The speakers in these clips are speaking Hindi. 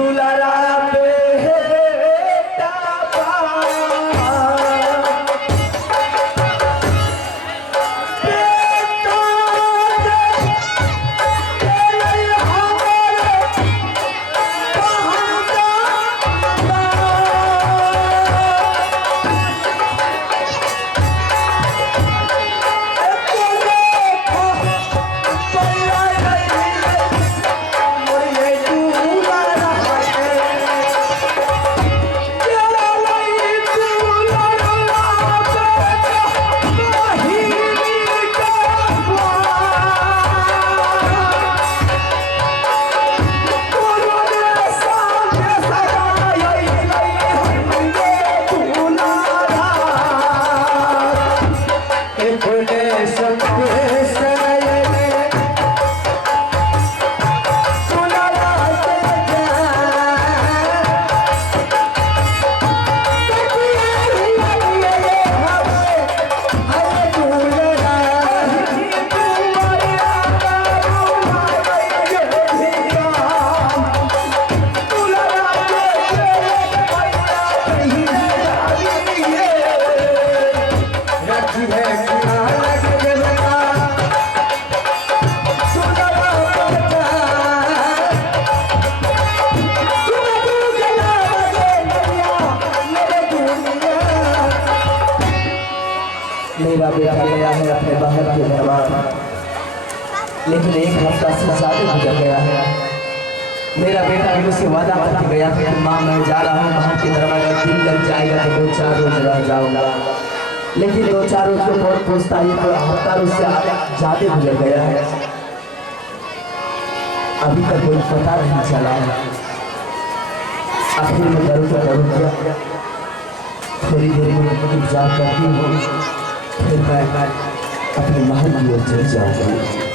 दुलारा बेटा मेरा बेटा गया है अपने बाहर के दरबार, लेकिन एक हफ्ता से ज्यादा गुजर गया है। मेरा बेटा भी मुझसे वादा करके गया था कि माँ मैं जा रहा हूँ बाहर के दरबार, दिन लग जाएगा तो 2-4 रोज रह जाऊंगा, लेकिन 2-4 रोज को बहुत पूछता ही तो हफ्ता उससे ज्यादा गुजर गया है। अभी तक कोई पता नहीं चला है। आखिर में करूँ तो करूँ क्या, थोड़ी देर में इंतजार करती हूँ, फिर मैं अपने महल की ओर चल जाऊंगा।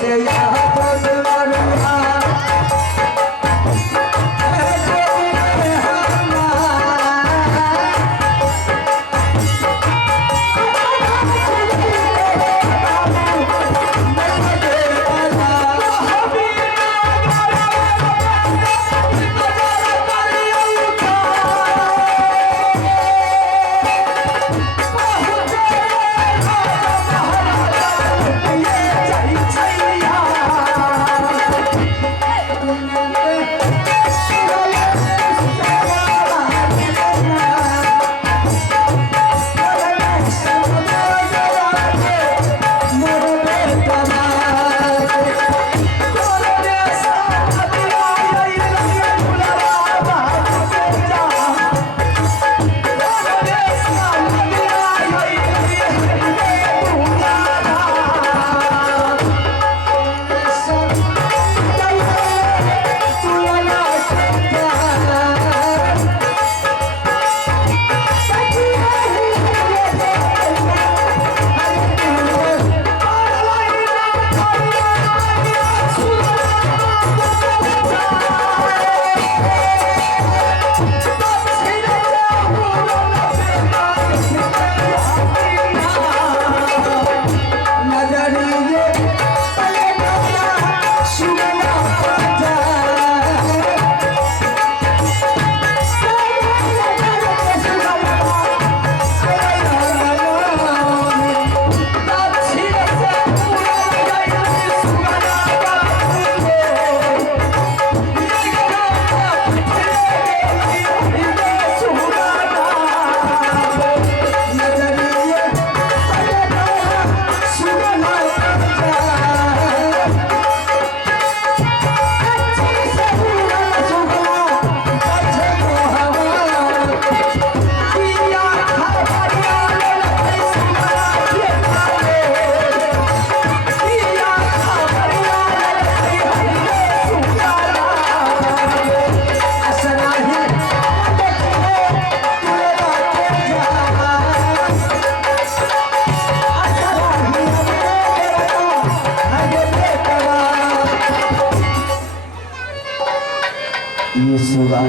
से याद मरुआ ये सुबह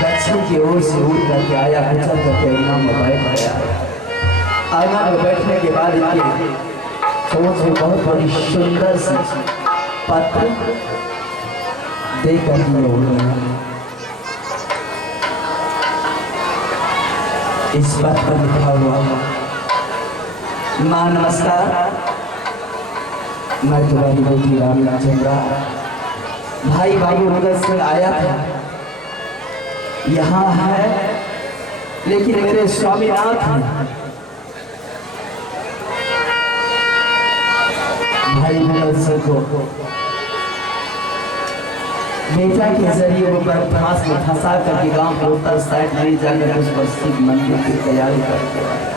दक्षिण की ओर से उड़ करके आया, चल करके इमाम में बैठ गया। आंगन में बैठने के बाद इनके सोच में बहुत बड़ी सुंदर सी पत्र देकर इस पत्र पर लिखा हुआ, मां नमस्कार, मैं तुम्हारी बेटी रामचंद्रा भाई बाबू नगर से आया था, यहाँ है लेकिन मेरे स्वामीनाथ हैं। भाई नगर को बेटा के जरिए वो फांस में फंसा करके गांव के उत्तर साइड ले जाकर उस पर शिव मंदिर की तैयारी करके आया।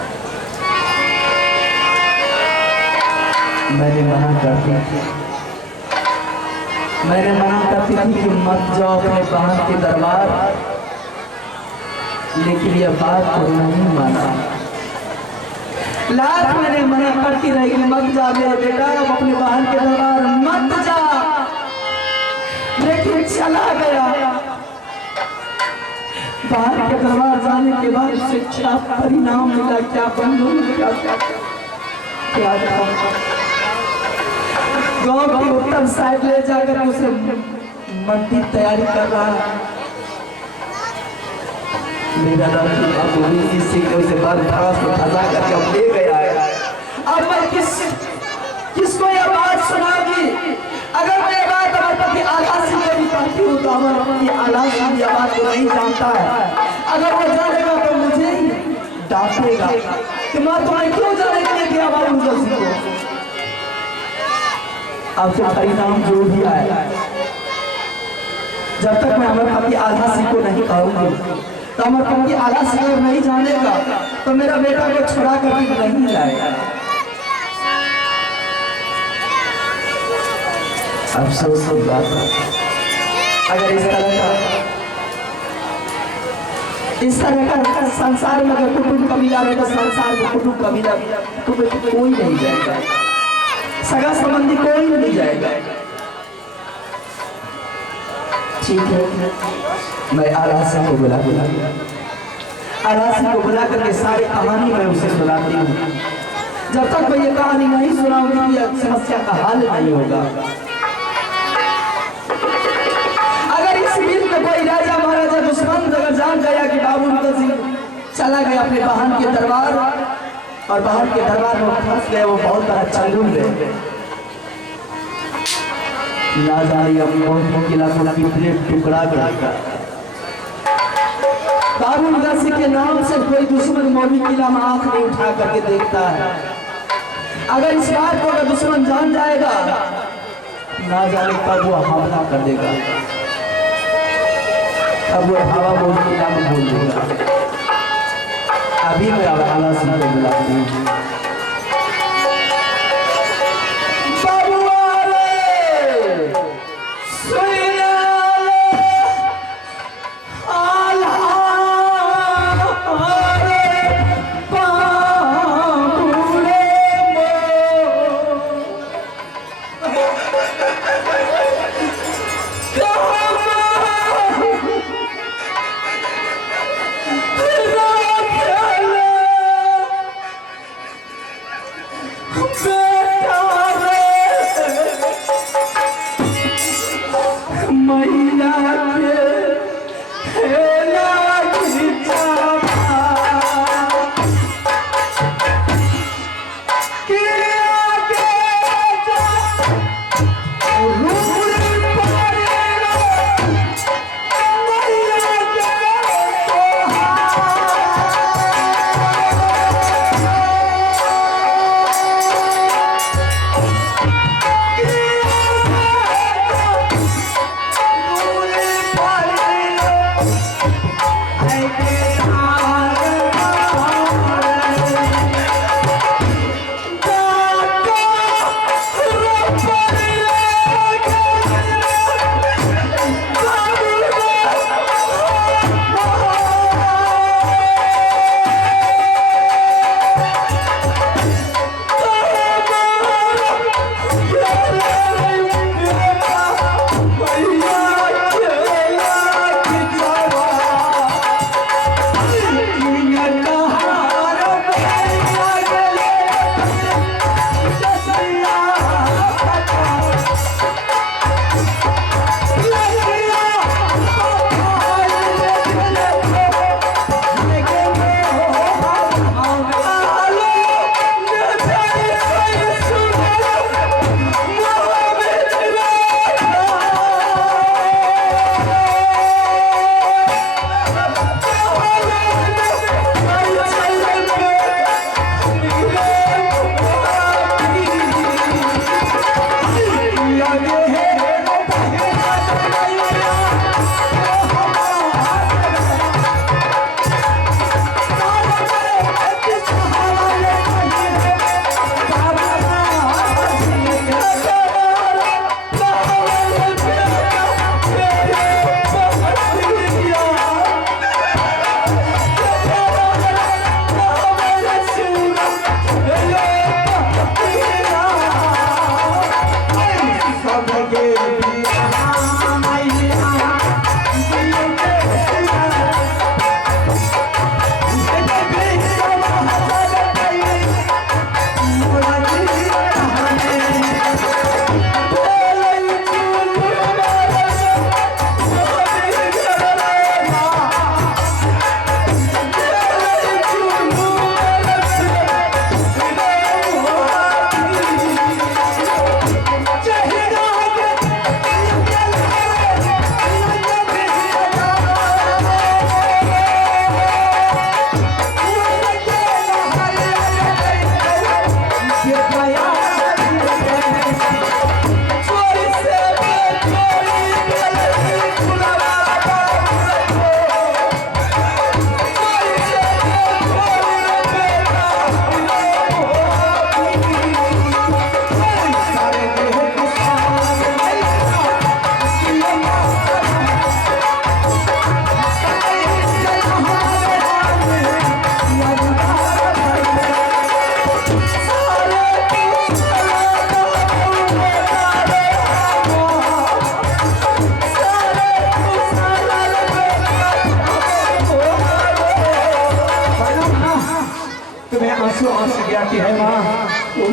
मैंने मना करती थी कि मत जाओ अपने बहन के दरबार, लेकिन यह बात को नहीं माना। लाख मैंने मना करती रही कि मत जा मेरे बेटा, अपने बहन के दरबार मत जा, लेकिन चला गया। बहन के दरबार जाने के बाद से क्या परिणाम मिला, क्या बंधु क्या गांव की उत्तर साइड ले जाकर उसे मंदिर तैयारी कर रहा है। मेरा बाबू इसी को उसे बर्दाश्त में फंसा करके अब ले गया है। अब मैं किसको यह बात सुनागी? अगर मैं ये बात हमारे पति आला सिंह को भी कहती हूँ तो हमारे पति आला सिंह यह बात को नहीं जानता है। अगर वो जानेगा तो मुझे ही डांटेगा कि माँ तुम्हें क्यों जाने के लिए दिया बाबू सिंह को। अब से परिणाम जो भी आए, जब तक मैं हमारे पति आला सिंह को नहीं कहूँगी तो हमारे पति आला सिंह नहीं जानेगा तो मेरा बेटा को छुड़ा कर नहीं लाएगा। अफसोस की बात है, अगर इस तरह का संसार में अगर कुटुंब कबीला रहेगा, संसार में कुटुंब कबीला कोई नहीं जाएगा। सगा संबंधी कोई नहीं जाएगा। ठीक है, मैं आरासी को बुला आरासी को बुला करके सारी कहानी मैं उसे सुनाती हूँ। जब तक मैं ये कहानी नहीं सुनाऊंगी यह समस्या का हल नहीं होगा। अगर इस बीच में कोई राजा महाराजा दुश्मन अगर जान गया कि बाबू सिंह चला गया अपने बहन के दरबार और बहन के दरबार में फंस गए, वो बहुत बड़ा चंगुल है, ना जाने अब किला की प्लेट टुकड़ा कर बाबू सिंह के नाम से कोई दुश्मन मौली किला में आंख नहीं उठा करके देखता है। अगर इस बात को अगर दुश्मन जान जाएगा ना जाने कब वो हमला कर देगा, अब वो हवा बोल किला में बोल देगा। अभी मैं आला सिंह को बुलाती हूँ।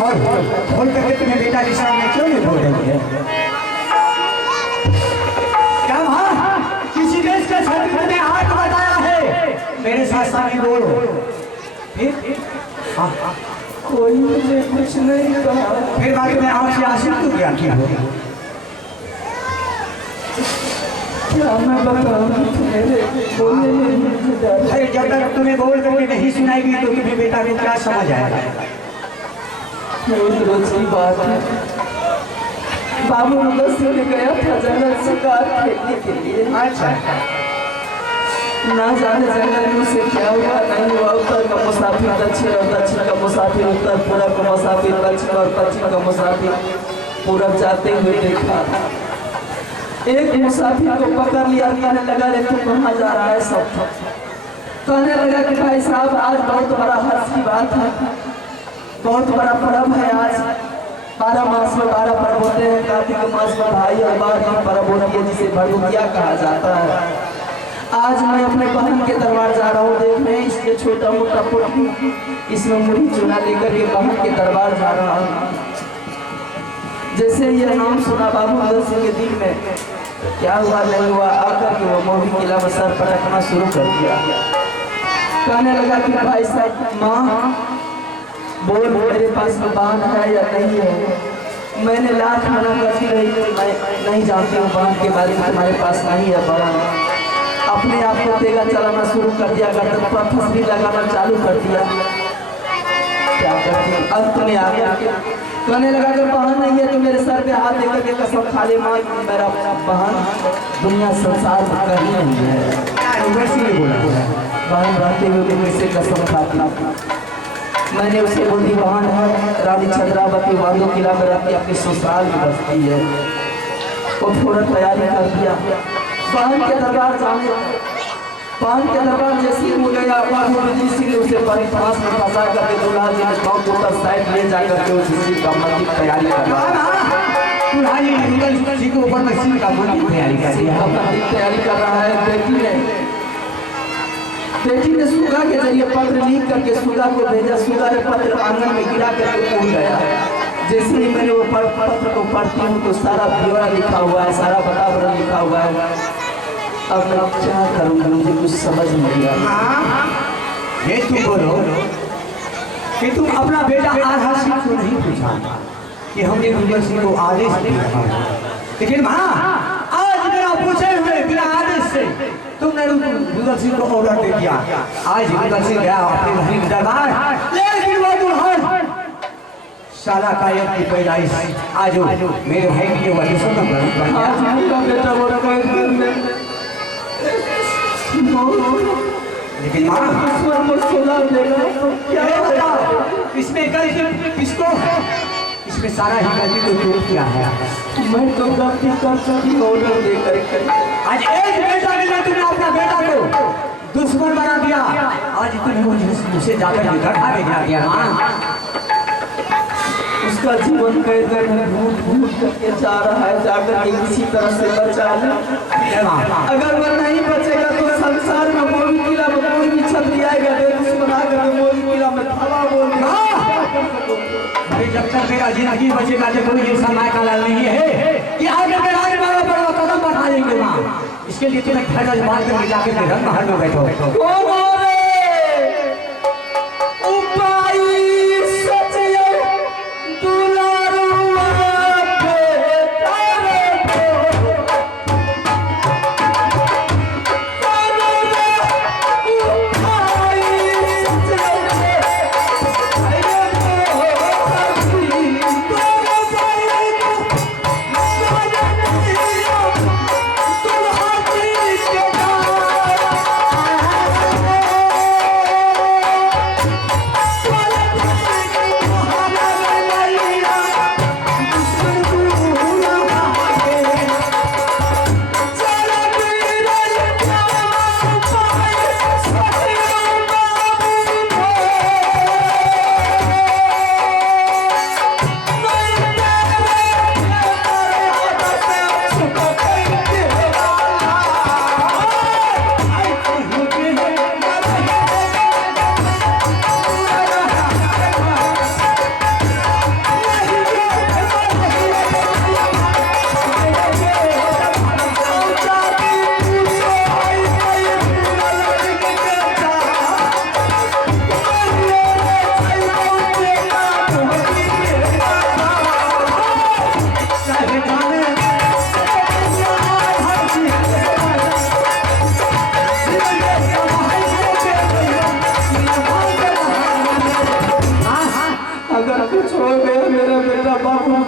और खोल करके तुम्हें बेटा के सामने क्यों नहीं बोल रही है? क्या वहाँ किसी देश के छात्र ने हाथ बताया है? मेरे साथ साथ बोलो। कोई मुझे कुछ नहीं कहा। फिर बाद में आपसे आशिक तो क्या किया हो? क्या मैं बताऊं? बोलने में मुझे डर। अरे जब तक तुम्हें बोल करके नहीं सुनाएगी तो तुम्हें बेटा को क्या समझ आएगा? रोज की बात है, बाबू बस में गया था जंगल शिकार खेलने के लिए। अच्छा, ना जाने जंगल में उसे क्या हुआ नहीं हुआ। उत्तर का मुसाफिर दक्षिण और दक्षिण का मुसाफिर उत्तर, पूरब का मुसाफिर पश्चिम और पश्चिम का मुसाफिर पूरब जाते हुए देखा। एक मुसाफिर को पकड़ लिया, कहने लगा रे तू कहाँ जा रहा है? सब कहने लगा कि भाई साहब आज बहुत बड़ा हर्ष की बात है, बहुत बड़ा पर्व है। आज 12 मास में 12 पर्व होते हैं। कार्तिक मास में भाई और बहन की पर्व होती है जिसे भरदुकिया कहा जाता है। आज मैं अपने बहन के दरबार जा रहा हूँ देखने, इसलिए छोटा मोटा पुट्टी इसमें मुड़ी चुना लेकर के बहन के दरबार जा रहा हूँ। जैसे ये नाम सुना बाबू अंदर सिंह के दिल में क्या हुआ नहीं हुआ, आकर के वो मोही किला में सर पटकना शुरू कर दिया। कहने लगा कि भाई साहब माँ बोल मेरे पास में बहन है या नहीं है? मैंने लाख मना करती रही, मैं नहीं जानती हूँ बहन के बारे में, तुम्हारे पास नहीं है बहन। अपने आप को तेगा चलाना शुरू कर दिया, गर्दन पर फसली लगाना चालू कर दिया। क्या करती अंत में आ गया, कहने लगा अगर बहन नहीं है तो मेरे सर पे हाथ देकर के कसम खा ले माँ, मेरा बहन दुनिया संसार में कहीं नहीं है। वैसे ही बोला बहन रहते हुए मुझसे कसम खाती। मैंने उसे बोली बहन है रानी चंद्रावती वांदो किला में रहती, अपने ससुराल में बसती है। वो फौरन तैयारी कर दिया बहन के दरबार जाने। बहन के दरबार जैसे हो गया, उसे परिपास में फंसा करके दूल्हा जी ने गाँव को उतर साइड ले जाकर के उसी का मंदिर तैयारी कर रहा जी के ऊपर मस्जिद का मंदिर तैयारी कर रहा है। बेटी ने सुगा के जरिए पत्र लिख करके सुगा को भेजा। सुगा ने पत्र आंगन में गिरा करके उड़ गया। जैसे ही मैंने वो पत्र को पढ़ती हूँ तो सारा ब्यौरा लिखा हुआ है, सारा वातावरण लिखा हुआ है। अब मैं क्या करूँगा, मुझे कुछ समझ नहीं आ रहा। ये तुम बोलो कि तुम अपना बेटा आधा सिंह को नहीं पूछा कि हमने गुंजन सिंह को आदेश दिया, लेकिन हाँ आज मेरा पूछे हुए बिना आदेश से तुमने गुंजन सिंह को ऑर्डर दे दिया। आज गुंजन सिंह गया अपने महल के दरबार, लेकिन वो दुल्हन साला कायम की पैदाइश आज मेरे भाई की जो वजह से बेटा लेकिन इसमें किसको इसमें सारा ही गलती तो क्यों किया है? मैं तो गलती कर सकी ऑर्डर दे करके। आज एक बेटा ने तुमने अपना बेटा को दुश्मन बना दिया। आज तुमने मुझसे जाकर निकटा भेजा दिया। उसका जीवन कैद में भूत करके जा रहा है, जाकर के किसी तरह से बचा ले। अगर वो नहीं बचेगा तो संसार में मोही किला में कोई भी छतरी आएगा दुश्मन आकर मोही किला में हवा बोलेगा। जब तक मेरा जिंदगी बचेगा तो कोई ये समय का लाल नहीं है कि आगे मेरा कदम बढ़ा लेंगे वहाँ। इसके लिए तुम्हें खरगोश बांध कर मिला के रंग महल में बैठो।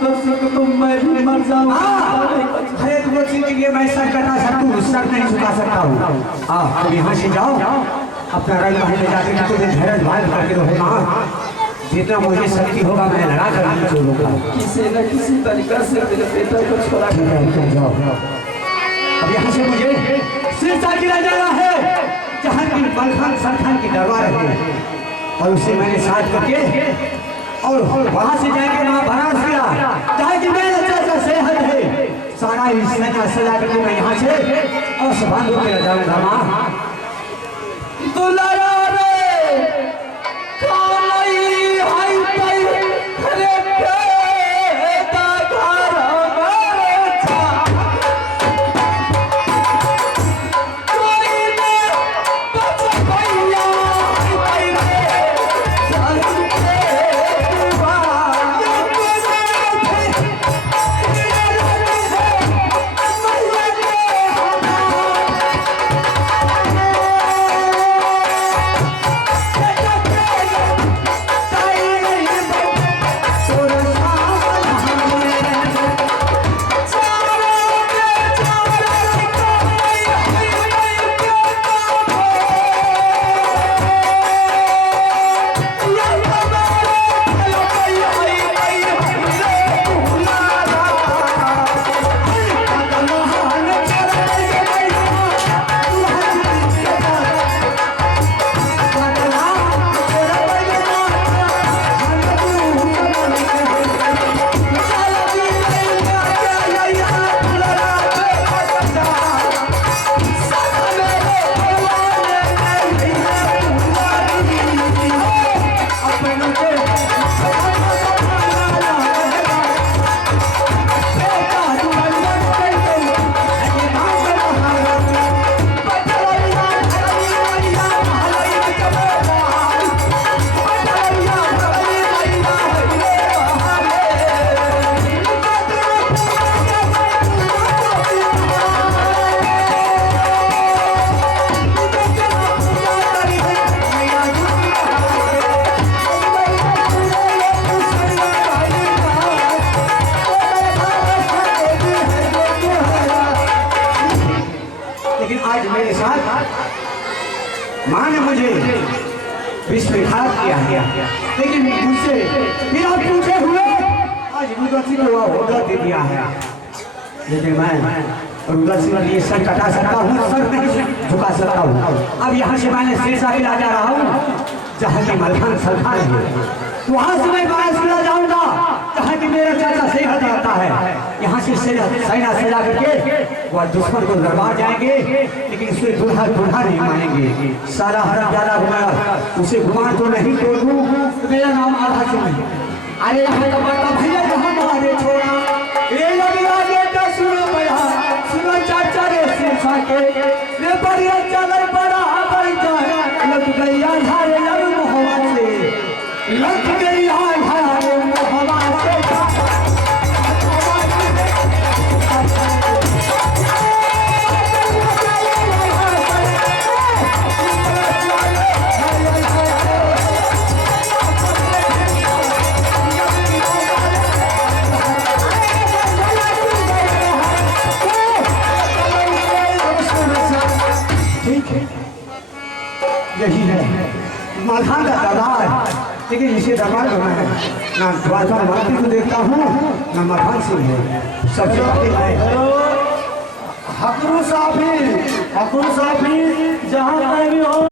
भगत सिंह तो मैं भी मर जाऊं। अरे भगत सिंह के लिए मैं सर कटा सकता हूँ, सर नहीं झुका सकता हूँ। हाँ तुम यहाँ से जाओ, अपना रंग महल में जाके तुम्हें धैर्य भाग करके रहो। हाँ जितना मुझे शक्ति होगा मैं लड़ा कर छोड़ूंगा। किसी न किसी तरीका से मेरे बेटा को छोड़ा तुम जाओ। अब यहाँ से मुझे सिरसा गिरा जाना है, जहाँ की बलखान सरखान की दरबार है, और उसे मैंने साथ करके और वहाँ से जाके वहाँ भरास गिरा, जहाँ की मेरा चाचा सेहत है, सारा ही सेना सजा करके मैं यहाँ से और सभान को मेरा जाऊँगा। माँ दुलारा रे कालाई हाय पाई रे बेटा घर में छा कोई ने बच भैया हाय रे जान के आज मेरे साथ माँ ने मुझे विश्वासघात किया है, लेकिन मुझसे बिना पूछे हुए आज रुद्र सिंह को ऑर्डर दे दिया है। लेकिन मैं रुद्र सिंह के लिए सर कटा सकता हूँ, सर नहीं झुका सकता हूँ। अब यहाँ से मैंने सिरसा गिरा जा रहा हूँ, जहाँ की मलखान सरखान है, वहाँ से मैं बारिश गिरा जाऊँगा, जहाँ की मेरा चाचा सेहत आता है। यहाँ से सेना सजा करके वह दुश्मन को दरबार जाएंगे, लेकिन उसे दूल्हा दूल्हा नहीं मानेंगे। सारा हरम ज्यादा घुमा, उसे घुमा तो नहीं तोड़ूं, मेरा नाम आधा सिंह है। अरे यहाँ का बड़ा भैया जहाँ मारे छोड़ा, ये लग आगे तो सुनो भैया, सुनो चाचा रे सिरसा के, ये बढ़िया चले बड़ा बैठा है, लग गई आधारे लग मोहब्बत से, लग गई आधारे मोहब्बत से। यही है मलखान का दरबार, लेकिन इसे दरबार बना है ना द्वारका माती को देखता हूँ ना मलखान सिंह है, सबसे हकरू साफी जहाँ पे भी हो।